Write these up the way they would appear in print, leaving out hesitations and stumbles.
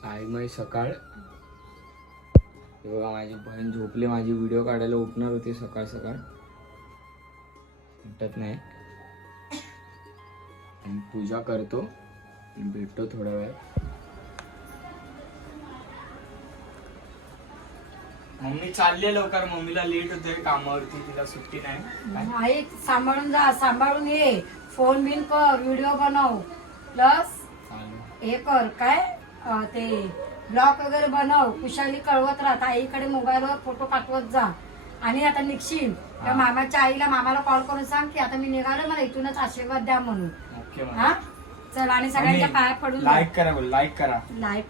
साईमय सकाळ. बघा माझी बहीण झोपली, माझी व्हिडिओ काढायला उठणार होती सकाळ सकाळ, उठत नाही. आणि पूजा करतो, भेटतो थोड्या वेळ. मम्मी चालली लवकर, मम्मीला लेट होते कामावरती, तिला सुट्टी नाही. आई सांभाळून जा, सांभाळून ये, फोन बिन कर, व्हिडिओ बनव, प्लस हे कर काय ते ब्लॉग वगैरे बनव, कुशाली कळवत राहत. आईकडे मोबाईलवर फोटो पाठवत जा. आणि आता निघशील त्या मामाच्या आईला, मामाला कॉल करून सांग की आता मी निघालो, मला इथूनच आशीर्वाद द्या म्हणून. हा चल, आणि सगळ्यांच्या पाया पडून लाईक करा, लाईक करा, लाईक.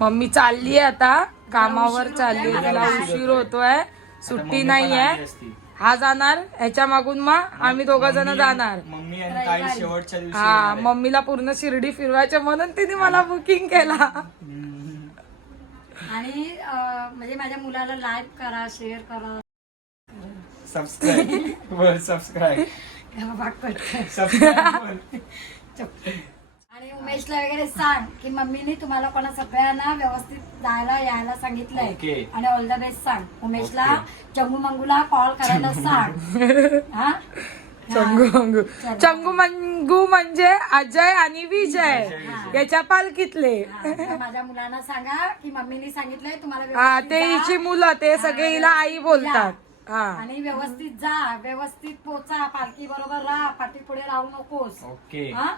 मम्मी चालली आता कामावर, चालली, त्याला उशीर होतोय, सुट्टी नाहीये. हा जाणार ह्याच्या मागून, मग आम्ही दोघं जण जाणार. मम्मी आणि ताई शेवटच्या दिवशी. हा, मम्मीला पूर्ण शिर्डी फिरवायचं म्हणून तिने मला बुकिंग केला. आणि म्हणजे माझ्या मुलाला लाईक करा, शेअर करा, सबस्क्राईब सबस्क्राईब. आणि उमेशला वगैरे सांग की मम्मीने तुम्हाला कोणा सगळ्यांना व्यवस्थित जायला यायला सांगितलंय. आणि ऑल द बेस्ट सांग उमेशला. चंगू मंगूला कॉल करायला सांग. हा चंगू मंगू म्हणजे अजय आणि विजय याच्या पालखीतले. माझ्या मुलांना सांगा की मम्मीने सांगितलंय तुम्हाला. हा, ते हिची मुलं, ते सगळे हिला आई बोलतात. हा, आणि व्यवस्थित जा, व्यवस्थित पोचा, पालखी बरोबर राहा, पाठी पुढे राहू नकोस. ओके. हा,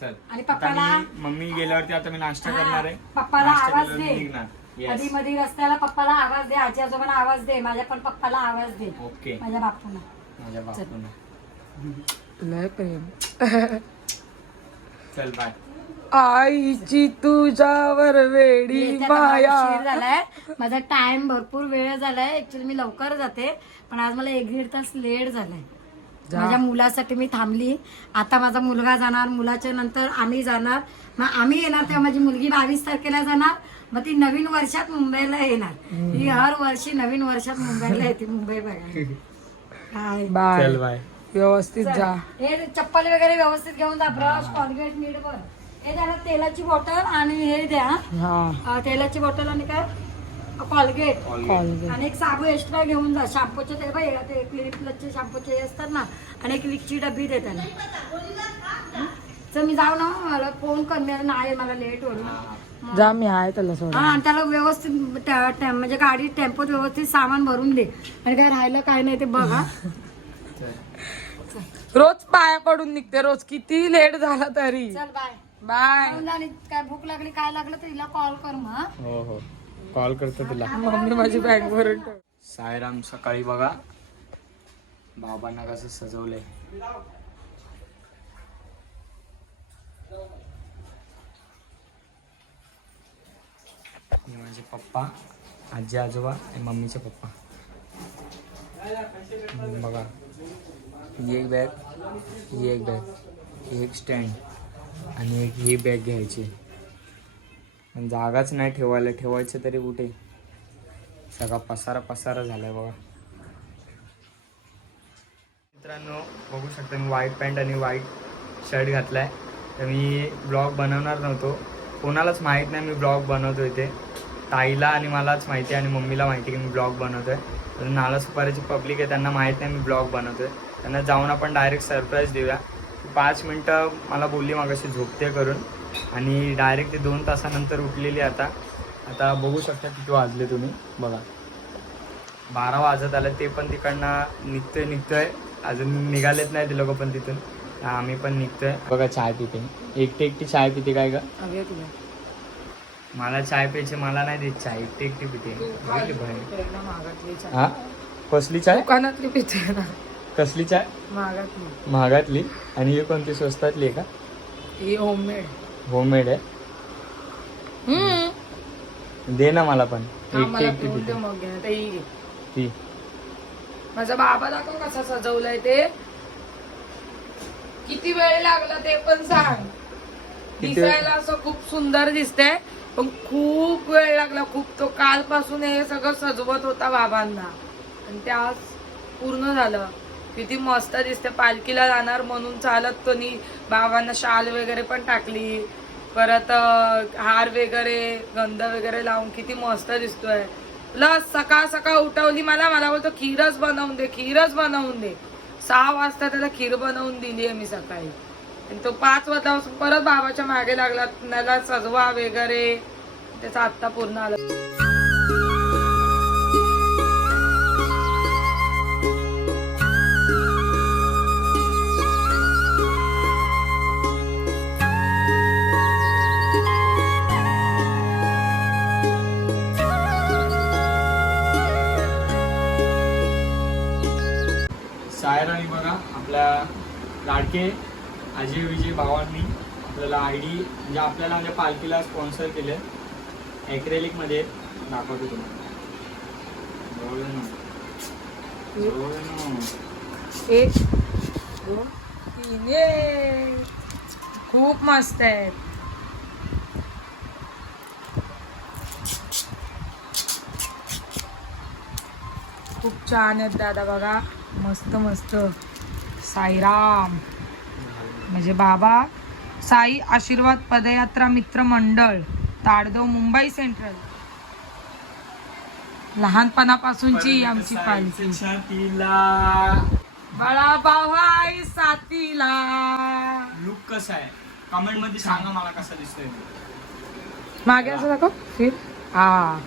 चल. आणि पप्पाला, मम्मी गेल्यावरती आता मी नाश्ता करणार आहे. पप्पाला नाश्ता आवाज केल्यावर दे. निघणार. Yes. कधी मध्ये रस्त्याला पप्पाला आवाज दे, आजी आजोबाला आवाज दे, माझ्या पण पप्पाला आवाज दे. ओके. माझ्या बापूला. माझ्या बापूला. लय प्रेम. चल बाय. आईची तुझ्यावर वेडी येते आता, माया. मला उशीर झालाय, माझा टाइम भरपूर वेळ झालाय. ऍक्च्युली मी लवकर जाते, पण आज मला 1-1.5 तास लेट झालाय. माझ्या मुलासाठी मी थांबली. आता माझा मुलगा जाणार, मुलाच्या नंतर आम्ही जाणार. मग आम्ही येणार तेव्हा माझी मुलगी 22 तारखेला जाणार. मग ती नवीन वर्षात मुंबईला येणार. ही हर वर्षी नवीन वर्षात मुंबईला येते. मुंबई बघा. काय बाय. चल बाय. व्यवस्थित जा. हे चप्पल वगैरे व्यवस्थित घेऊन जा. ब्रश, कॉलगेट, मीठ बर. हे द्या तेलाची बॉटल आणि हे द्या. हा, तेलाची बॉटल आणि काय कॉलगेट कॉल. आणि एक साबू एक्स्ट्रा घेऊन जा. शॅम्पूचे ते बाई ते क्लिनिक प्लसचे शॅम्पूचे असतात ना, आणि एक विकची डबी दे त्याला. चल मी जाऊ ना, मला फोन कर. नाही, मला लेट होईल. जा, मी आहे त्याला सोड. हा, आणि त्याला व्यवस्थित म्हणजे गाडी टेम्पोत व्यवस्थित सामान भरून दे. आणि काय राहिलं काय नाही ते बघा. रोज पाया पडून निघते, रोज किती लेट झाला तरी. चल बाय बाय. आणि काय भूक लागली काय लागलं तर हिला कॉल कर मग. हो हो, कॉल करतो तुला. मम्मी माझी बॅग भरून ठेव. सायराम सकाळी बघा बाबांना कसं सजवलंय. माझे पप्पा, आजी आजोबा आणि मम्मीचे पप्पा. बघा, ही एक बॅग, ही एक बॅग, ही एक स्टँड आणि एक ही बॅग घ्यायची. पण जागाच नाही ठेवायचं तरी कुठे. सगळा पसारा झालाय बघा. मित्रांनो बघू शकता, मी व्हाईट पॅन्ट आणि व्हाईट शर्ट घातलाय. तर मी ब्लॉग बनवणार नव्हतो, कोणालाच माहीत नाही मी ब्लॉग बनवतोय ते. ताईला आणि मलाच माहिती आहे, आणि मम्मीला माहिती की मी ब्लॉग बनवतोय. तर नाला सुपारीची पब्लिक आहे, त्यांना माहीत नाही मी ब्लॉग बनवतोय. त्यांना जाऊन आपण डायरेक्ट सरप्राईज देऊया. 5 मिनटं मला बोलली मागाशी झोपते करून, आणि डायरेक्ट ते 2 तासानंतर उठलेली. आता बघू शकता किती वाजले तुम्ही बघा. 12 वाजत आले. ते पण तिकडनं निघतोय. अजून निघालेत नाही ते लोक पण तिथून. आम्ही पण निघतोय बघा. चाय पिते, एकटी चाय पिते काय का. मला चाय प्यायची, मला नाही देत चाय, एकटी पिते. हा, कसली चाय? दुकानातली पिते ना. कसली चाय? महागातली. आणि ही कोणती स्वस्तातली आहे का? ही होममेड आहे. दे ना मला पण. एकटी पिते मग घे ती. माझा बाबा दाखव कसा सजवलाय ते. किती वेळ लागला ते पण सांग. दिसायला असं खूप सुंदर दिसतंय, पण खूप वेळ लागला. खूप, तो कालपासून हे सगळं सजवत होता बाबांना, आणि ते आज पूर्ण झालं. किती मस्त दिसते. पालखीला जाणार म्हणून चालत तो बाबांना शाल वगैरे पण टाकली. परत हार वगैरे गंध वगैरे लावून किती मस्त दिसतोय. प्लस सकाळ सकाळ उठवली मला बोलतो खीरच बनवून दे, खीरच बनवून दे. 6 वाजता त्याला खीर बनवून दिली आहे मी सकाळी. आणि तो 5 वाजतापासून परत बाबाच्या मागे लागला, त्याला सजवा वगैरे. त्याचा आत्ता पूर्ण आलं. सायराने बघा आपल्या लाडके अजय विजय भावांनी आपल्याला आयडी म्हणजे आपल्याला म्हणजे पालखीला स्पॉन्सर केले. ॲक्रेलिक मध्ये दाखवतो तुम्हाला. एक, दोन, तीन. ये खूप मस्त आहेत. खूप छान आहेत दादा बघा. मस्त मस्त. साईराम म्हणजे बाबा साई आशीर्वाद पदयात्रा मित्र मंडळ ताडदेव मुंबई सेंट्रल. लहानपणापासूनची आमची पालखी. बळा भावाई साथीला. लुक कसा आहे कमेंट मध्ये सांगा मला कसा दिसतोय. मागे असं दाखव फिर. हा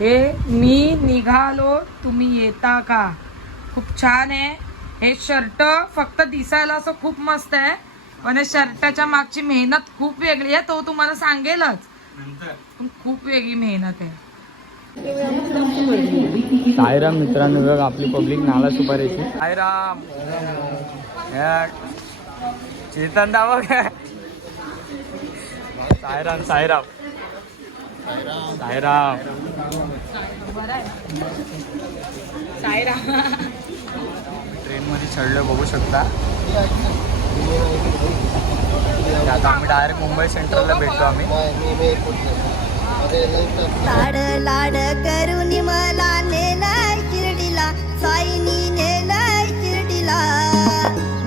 हे मी निघालो तुम्ही येता का. खूप छान आहे हे शर्ट. फक्त दिसायला असं खूप मस्त आहे पण या शर्टाच्या मागची मेहनत खूप वेगळी आहे. तो तुम्हाला सांगेलच नंतर. पण खूप वेगळी मेहनत आहे. साईराम मित्रांनो बघ आपली पब्लिक नाला सुपारीची. साईराम चेतन दा बघ. साईराम साईराम साईराम साईराम. ट्रेन मध्ये चढलो बघू शकता. आता आम्ही डायरेक्ट मुंबई सेंट्रलला भेटतो आम्ही. लाड लाड करून मला नेलाय शिर्डीला, साईनी नेलाय शिर्डीला.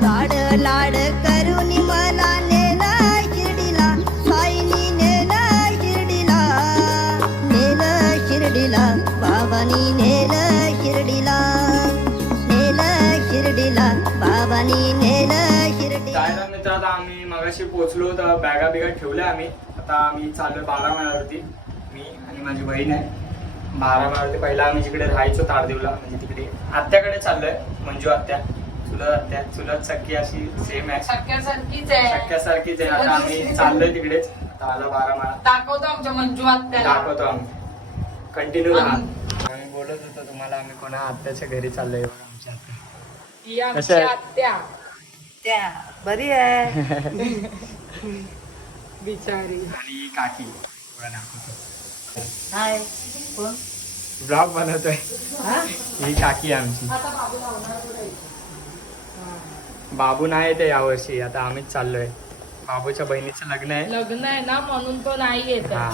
लाड लाड करून मला नेलाय शिर्डीला, साईनी नेलाय शिर्डीला. नेलं शिर्डीला बाबानी, नेलं शिर्डीला, नेलं शिर्डीला बाबानी, नेलं शिर्डीला. साईराम मित्र आता आम्ही मगाशी पोहोचलो तर बॅगा बिगा ठेवल्या आम्ही. आता आम्ही चाललोय 12 माळ्यावरती. मी आणि माझी बहीण आहे. 12 माळ्यावरती पहिला आम्ही जिकडे राहायचो तारदेवला म्हणजे तिकडे आत्याकडे चाललोय. मंजू आत्या, चुलत आत्या, चुलत सख्खी अशी सेम आहे. सख्यासारखीच आहे. सख्यासारखीच आहे. आता आम्ही चाललोय तिकडेच. आता आला 12 माळा. दाखवतो आमच्या मंजू आत्याला. दाखवतो आम्ही. कंटिन्यू राहा. आम्ही बोलत होतो तुम्हाला आम्ही कोणा आत्याच्या घरी चाललोय. आमच्या आत्या ही आमची कसं आहे? आत्या त्या बरी आहे. बिचारी. आणि काकी थोडा दाखवतो. हाय कोण ब्लॉग बनवतोय. ही काकी आहे आमची. बाबू नाही येते यावर्षी. आता आम्हीच चाललोय. बाबूच्या बहिणीचं लग्न आहे. लग्न आहे ना म्हणून तो नाही येत हा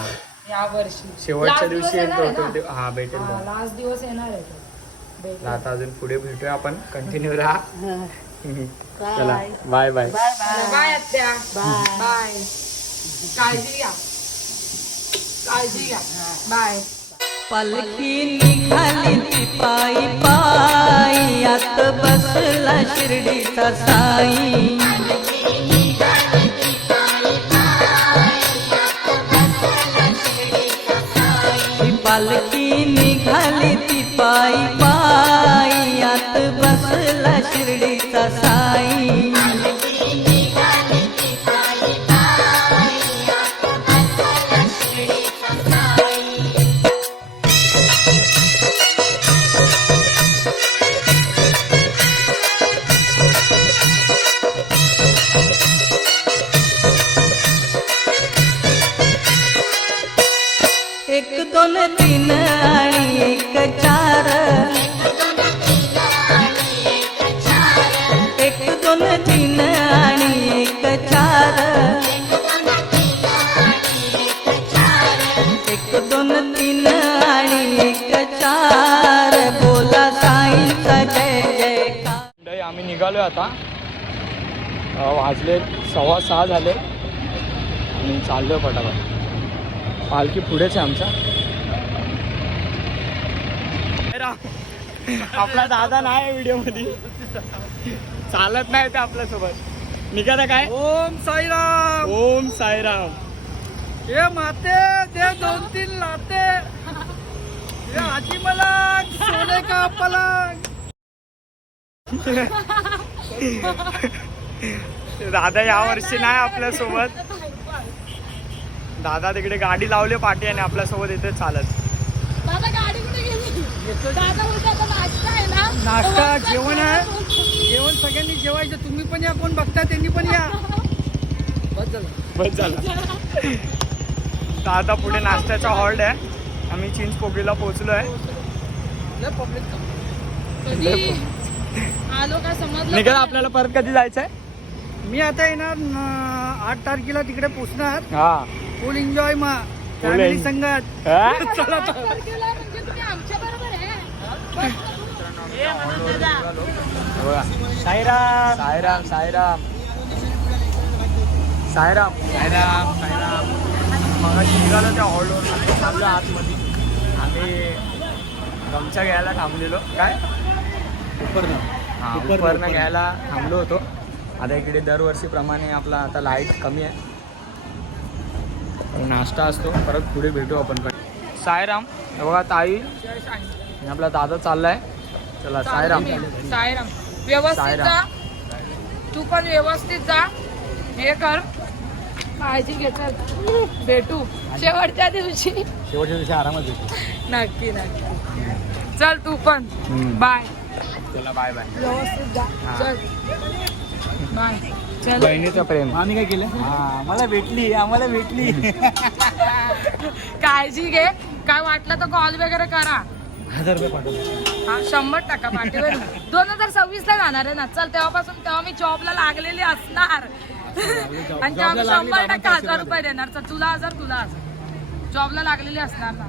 या वर्षी. शेवटच्या दिवशी येतो. हा भेटेल. लास्ट दिवस येणार आहे तो. भेटेल. आता अजून पुढे भेटूया आपण. कंटिन्यू राहा. चला बाय बाय. बाय आत्या. बाय. काळजी घ्या. काळजी घ्या. बाय. पालखी निघाली ती पायी पायी, आत बसला शिर्डीचा साई. पालखी निघाली ती पायी पायी, आत बसला शिर्डीचा साई. एक दोन तीन आणि एक चार, एक दोन तीन आणि एक चार, एक दोन तीन आणि एक चार, बोला साईंचा जय जयकार. आम्ही निघालोय आता. वाजले 6:15 झाले. आणि चाललोय फटाफट. पालखी पुढेच आहे आमचा. आपला दादा नाही व्हिडिओ मध्ये, चालत नाही ते आपल्यासोबत. निघाला काय? ओम साईराम. ओम साईराम. हे माते ते 2-3 लाते, हे आजी मलंग सोने का पलंग. दादा यावर्षी नाही आपल्यासोबत. दादा तिकडे गाडी लावली पाठी आणि आपल्यासोबत येते चालत. दादा गाडी कुठे गेली? दादा बोलतो आता नाश्ता आहे ना. नाश्ता जेवण आहे, जेवण सगळ्यांनी जेवायचं. तुम्ही पण या, कोण बघता त्यांनी पण या. बस झालं. दादा पुढे नाश्त्याचा हॉल्ट आहे. आम्ही चिंचपोकळीला पोहोचलो आहे. आलो का समजलं? निघा आपल्याला परत कधी जायचं आहे? मी आता येणार 8 तारखेला तिकडे पोचणार. हा फुल एन्जॉय मा फॅमिली enjoy. संगत. हा? म्हणजे तुम्ही आमच्या बरोबर आहे. बघा. साईराम साईराम साईराम साईराम साईराम साईराम. मग निघालो त्या हॉलवर, चाललो आतमध्ये. आम्ही गमचा घ्यायला थांबलेलो. काय हां उपरनं घ्यायला थांबलो होतो. आता इकडे दरवर्षीप्रमाणे आपला आता लाईट कमी आहे, नाश्ता असतो. परत पुढे भेटू आपण. साईराम. हे बघा ताई आणि आपला दादा चाललाय. चला साईराम. साईराम. व्यवस्थित साईराम. जा, तू पण व्यवस्थित जा. हे कर, काळजी घे. चल भेटू शेवटच्या दिवशी. शेवटच्या दिवशी आरामात भेटू. नक्की नक्की. चल तू पण. बाय. चला बाय बाय. व्यवस्थित जा. हा. चल बाय. चल. बहिणीचं प्रेम. आम्ही काय केलं? आम्हाला भेटली, आम्हाला भेटली. काळजी घे. काय वाटलं तर कॉल वगैरे करा. 1000 रुपये पाठवले. हा 100% पाठीवर. 2026 ला जाणार आहे ना. चल तेव्हा मी जॉबला लागलेली असणार. आणि तेव्हा मी 100% 1000 रुपये देणार. चल तुला 1000 तुला 1000. जॉबला लागलेली असणार ना,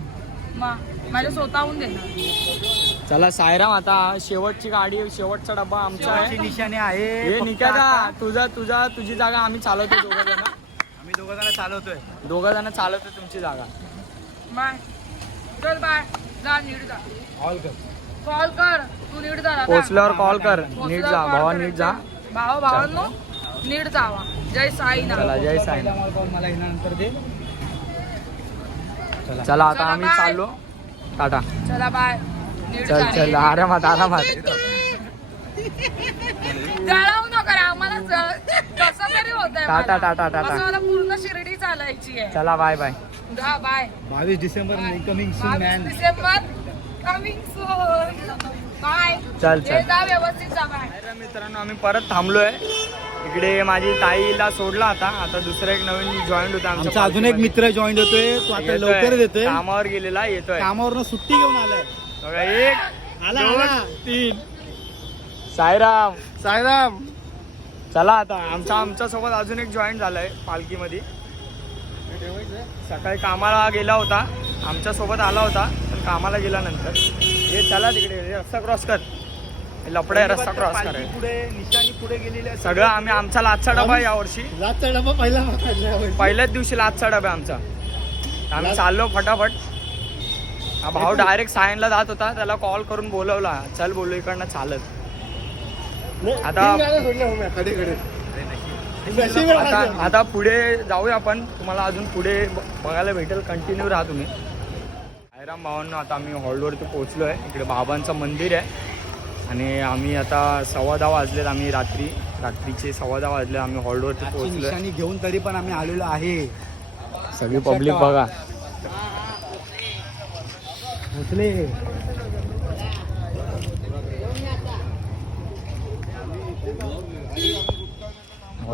मग माझ्या स्वतःहून देणार. चला साईराम. आता शेवटची गाडी, शेवटचा डब्बा आमचा आहे. निशाणे आहे. हे निघा का? तुझी जागा आम्ही चालवतो. आम्ही 2 जण चालवतोय. 2 जण चालवतो तुमची जागा. बाय. चल बाय. जा नीट जा. ऑल कर. कॉल कर. तू नीट जा दादा. पोचल्यावर कॉल कर. पोचल्यावर नीट जा call भावा, कर. नीट जा. भावांनो नीट जावा. जय साईनाथ. चला जय साईनाथ. मला येण्यानंतर दे. चला आता चला, आम्ही बाय. चाललो. टाटा. चला बाय. नीट चल जा. चल आरामात आरामात. जळावू नका रे. आम्हाला कसं तरी होतंय. टाटा, मला. टाटा, टाटा. असं मला पूर्ण शिर्डी चालायची आहे. चला बाय बाय. जा bye. 22 December coming soon 22 man. December coming soon. Bye. चल, ये चल. जा व्यवस्थित जा. बाय. तर मित्रांनो आम्ही परत थांबलोय. इकडे माझी ताईला सोडला आता दुसरा एक नवीन जॉईंट होता आमचा अजून एक मित्र जॉईन होतोय. तो आता लवकर येतोय. कामावर गेलेला येतोय. कामावरनं सुट्टी घेऊन आलाय. बघा 1 आला, 2 आला. 3. साईराम. साईराम. चला आता आमच्या सोबत अजून एक जॉईन झालाय पालखीमध्ये. सकाळी कामाला गेला होता, आमच्या सोबत आला होता पण कामाला गेल्यानंतर. हे चला तिकडे रस्ता क्रॉस कर. लपडे रस्ता क्रॉस कर. पुढे निशाणी पुढे गेलेले सगळं आमचा लाचचा डबा यावर्षी. लाचचा डबा पहिल्याच दिवशी लाचचा डबा आमचा. आम्ही चाललो फटाफट. हा भाऊ डायरेक्ट सायनला जात होता, त्याला कॉल करून बोलवला. चल बोलू इकडनं चालत. आता पुढे जाऊया आपण. तुम्हाला अजून पुढे बघायला भेटेल. कंटिन्यू राहा तुम्ही. साईराम भावांना आता आम्ही हॉलवरती पोहोचलो आहे. इकडे बाबांचं मंदिर आहे आणि आम्ही आता 10:15 वाजलेत. आम्ही रात्रीचे 10:15 वाजले. आम्ही हॉलवरती पोहोचलो. निशाणी घेऊन तरी पण आम्ही आलेलो आहे. सगळी पब्लिक बघा. पोचले.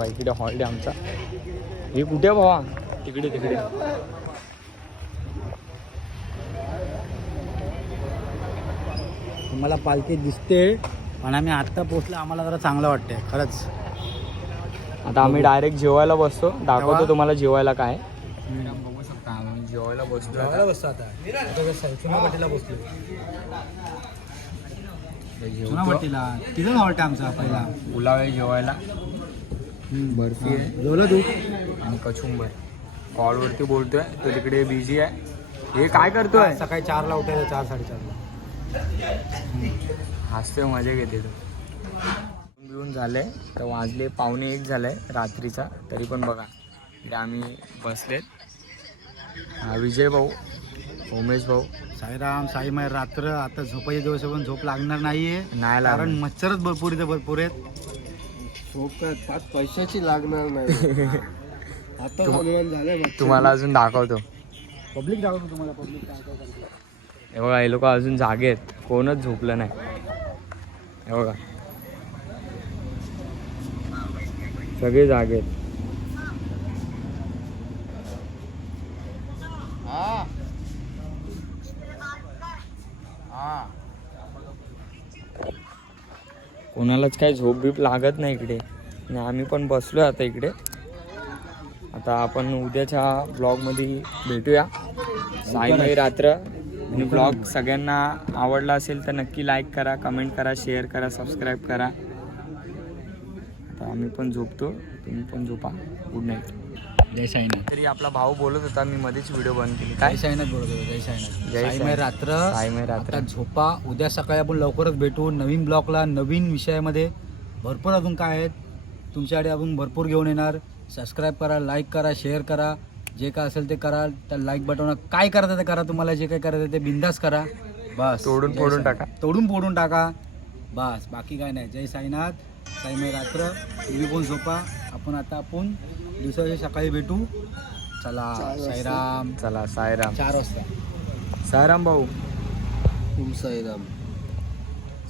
इकडे हॉलिडे आमचा. हे कुठे भावा? तिकडे. तुम्हाला पालखी दिसते पण आम्ही आत्ता पोहोचलो. आम्हाला जरा चांगलं वाटतंय खरंच. आता आम्ही डायरेक्ट जेवायला बसतो. दाखवतो तेव्हा? तुम्हाला जेवायला काय. बघू शकता आम्ही जेवायला बसतो. बसतो आता चुनाभट्टीला बसलो. चुनाभट्टीला तिथं हॉल्ट आमचा पहिला. पुलाव आहे जेवायला. बर्फी आहे. जेवलं तू? आणि कचुंबर. कॉलवरती बोलतोय, तो तिकडे बिझी आहे. हे काय करतोय? सकाळी 4ला उठायचं, 4 साडेचारला. हसतोय, मजा घेते तो. घेऊन झालंय तर वाजले 1:45 झालंय रात्रीचा. तरी पण बघा इकडे आम्ही बसलेत. विजय भाऊ, उमेश भाऊ, साईराम, साईमय रात्र. आता झोपायचे दिवस पण झोप लागणार नाहीये, नाही कारण लागणार. मच्छरच भरपूर इथे भरपूर आहेत. झोप काय 5 पैशाची लागणार नाही. आता झालंय. तुम्हाला अजून दाखवतो. पब्लिक दाखवतो तुम्हाला, पब्लिक काय काय करते. हे बघा, हे लोक अजून जागे आहेत, कोणच झोपलं नाही. हे बघा सगळे जागे आहेत. कोणालाच काही झोप बीप लागत नाही इकडे, आणि आम्ही पण बसलोय आता इकडे. आता आपण उद्याच्या ब्लॉगमध्ये भेटूया. साईमय रात्र. आणि ब्लॉग सगळ्यांना आवडला असेल तर नक्की लाईक करा, कमेंट करा, शेअर करा, सबस्क्राईब करा. आता आम्ही पण झोपतो, तुम्ही पण झोपा. Good night. जय साईनाथ. तरी आपला भाऊ बोलत होता, मी मध्येच व्हिडिओ बंद केली. काय? जय साईनाथ बोलत होतो. जय साईनाथ. जय साईमय साईनाथ. रात्र. साईमय रात्र. आता झोपा. उद्या सकाळी आपण लवकरच भेटू नवीन ब्लॉगला, नवीन विषयामध्ये. भरपूर अजून काय आहेत तुमच्याकडे, अजून भरपूर घेऊन येणार. सबस्क्राईब करा, लाईक करा, शेअर करा, जे काय असेल ते करा. त्या लाईक बटन काय करायचं ते करा. तुम्हाला जे काय करायचं ते बिंदास करा. बस. तोडून जय फोडून साईनाथ. टाका. तोडून फोडून टाका. बस, बाकी काय नाही. जय साईनाथ. साईमय रात्र. तुम्ही पण झोपा. आपण दुसऱ्या सकाळी भेटू. चला, साईराम. चला, साईराम. 4 वाजता. साईराम भाऊ. साईराम.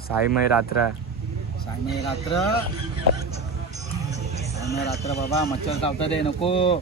साईमय रात्र. साईमय रात्र. साईमय रात्र बाबा. मच्छर चावता दे नको.